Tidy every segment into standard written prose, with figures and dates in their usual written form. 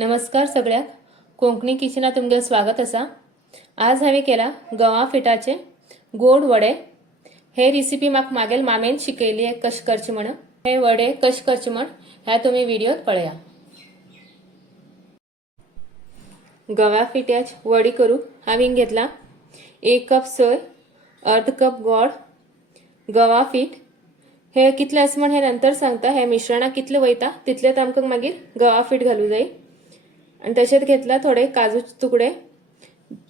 नमस्कार सगळ्याक कोंकणी किचनात तुमगे स्वागत असा। आज हांवें केला गवा पिठाचे गोड वडे। हे रेसिपी म्हाका मागेल मामेन शिकयली आहे कशें करचे म्हणून। हे वडे कशें करचे म्हण ह्या तुम्ही व्हिडिओत पळया। गव्या पिठाची वडी करूंक हांवें घेतला 1 कप सोय, अर्ध कप गोड, गवा पीठ। हे कितले आसा म्हण हे नंतर सांगता। हे मिश्रणाक कितले वयता तितलेच आमकां मागीर गवा पीठ घालूं जाय। आणि तसेच घेतला थोडे काजूचे तुकडे,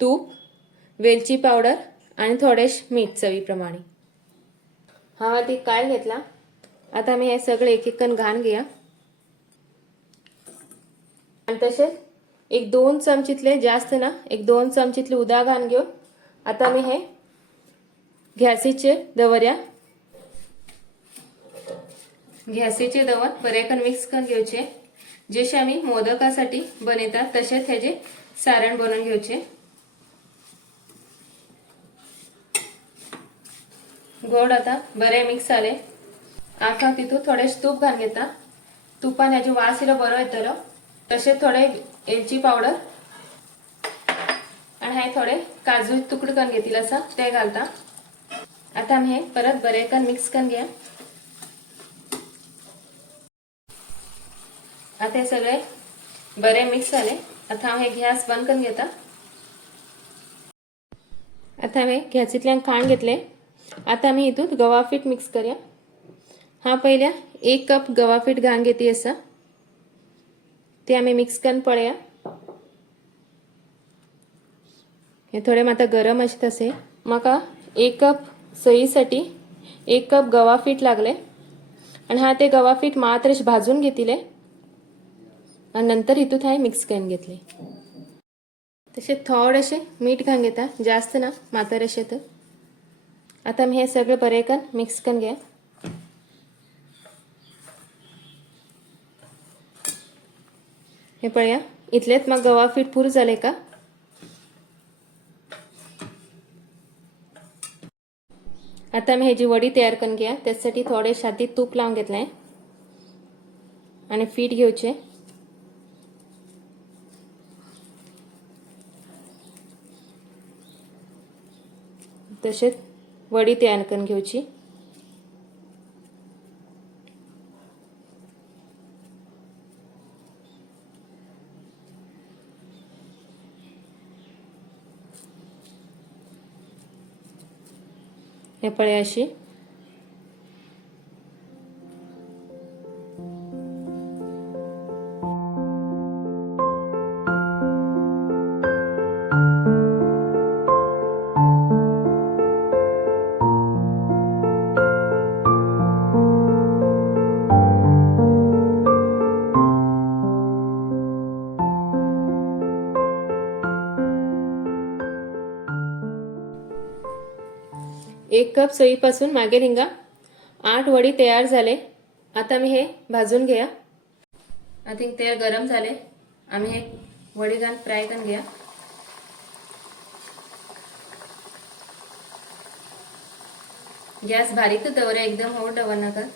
तूप, वेलची पावडर आणि थोडेशे मीठ चवीप्रमाणे। हांव आतां काय घेतला। आता आम्ही हे सगळे एक एक घाण घेया आणि तसेच एक 2 चमचीतले, जास्त ना, एक 2 चमचीतले उदक घाण घेऊ। आता आम्ही हे गॅसीचेर दवरया। गॅसीचेर दवरून बरे करून मिक्स करून घेवचे। जसे आम्ही मोदकासाठी बनवतात तसेच ह्याचे सारण बनवून घ्यायचे। गोड आता बरे मिक्स जाले। आता तितून थोडेशे तूप घालून घेता। तुपान ह्याची वास इलो बरो येतलो। तसेच थोडे वेलची पावडर आणि हे थोडे काजू तुकडे करून घेतले असा ते घालता। आता आम्ही हे परत बरे करून मिक्स करून घ्या। आता हे सगळे बरे मिक्स झाले। आता हांव हे गॅस बंद करून घेता। आता हांवें गॅसींतल्यान काण घेतले। आता आम्ही हितून गवा पीठ मिक्स करूया। हा पहिल्या 1 कप गवा पीठ घालून घेतली असा ते आम्ही मिक्स करून पळया। हे थोडे माता गरम असे तसे। म्हाका 1 कप सईसाठी 1 कप गवा पीठ लागले आणि हा ते गवा पीठ मात्र भाजून घेतले आणि नंतर हितून हांवें मिक्स करून घेतले। तसे थोडेशे मीठ घालून घेता, जास्त ना, मात्र अशे तर। आता मी हे सगळे बरे करून मिक्स करून घ्या। हे पळया इतलेच मग गवा पीठ पुरो जाले का। आता मी ह्याची वडी तयार करून घ्या। त्यासाठी थोडे हातीत तूप लावून घेतले आणि पीठ घेवचे। तसेच वडी तयार करून घेवची। हे पळे अशी। एक कप सोईपासून मागेर हिंगा 8 वडी तयार झाले। आता मी हे भाजून घ्या। आता तेल गरम झाले। आम्ही हे वडी घालून फ्राय करून घ्या। गॅस बारीक दवरा, एकदम हळू दवर नका।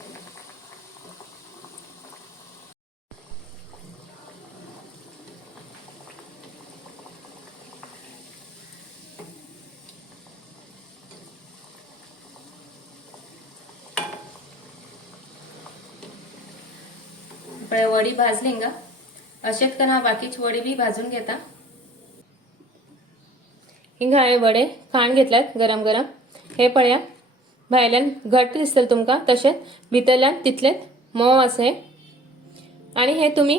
वडी भाजली हिंगा अशेच करून बाकीची वडी बी भाजून घेता। हिंगा हांवें वडे खाण घेतल्यात गरम गरम। हे पळया भायल्यान घट्ट दिसतले तुमका, तसेच भितरल्यान तितलेच मऊ असे। आणि हे तुम्ही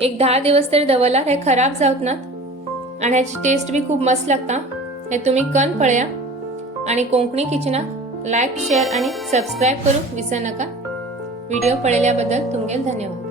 एक 10 दिवस तरी दवरला हे खराब जावत नात आणि ह्याची टेस्ट बी खूप मस्त लागता। हे तुम्ही करून पळया आणि कोंकणी किचनाक लाईक, शेअर आणि सबस्क्राइब करूक विसरू नका। व्हिडिओ पळयल्याबद्दल तुमगेल धन्यवाद।